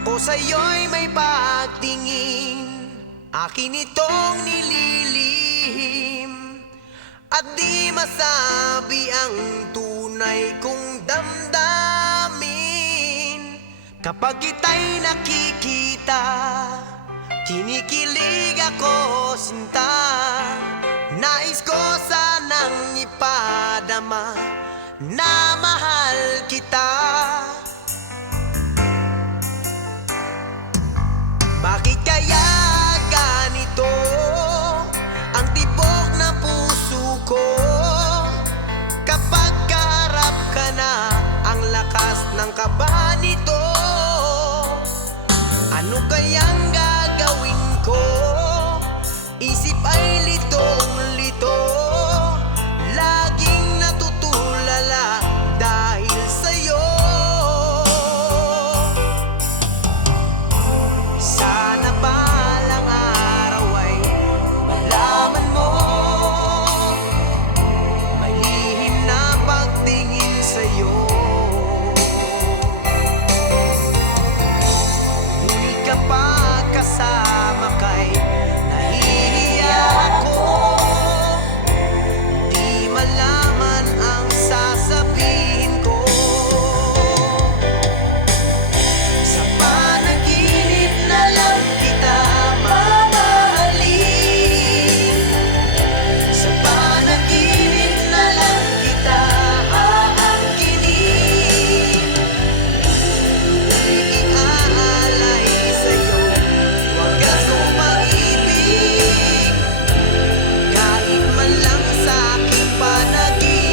Ako sa'yo'y may pagtingin, akin itong nililihim, at di masabi ang tunay kong damdamin. Kapag kita'y nakikita, kinikilig ako, sinta. Nais ko sanang ipadama na mahal kita. Bakit kaya ganito ang tibok ng puso ko? Kapag kaharap ka na, ang lakas ng kaba nito. Ano kayang gagawin ko? Isip ay litong-lito, laging natutulala dahil sa'yo. Sana balang araw ay malaman mo, may lihim na pagtingin sa'yo. Ngunit kapag kasama ka'y nahihiya ako, di malaman ang sasabihin ko. Sa panaginip na lang kita mamahalin, sa panaginip na lang kita aangkinin. Iaalay sa'yo wagas kong pag-ibig, kahit man lang sa aking panaginip.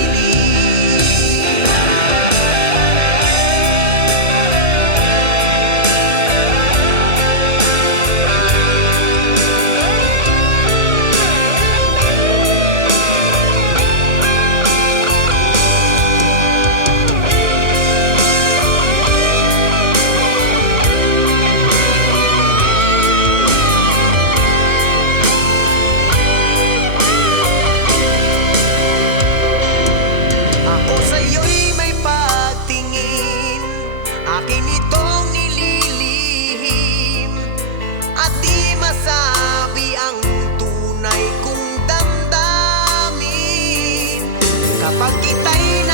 Ako sa'yo'y may pagtingin, akin itong nililihim, at di masabi ang tunay kong damdamin. Kapag kita'y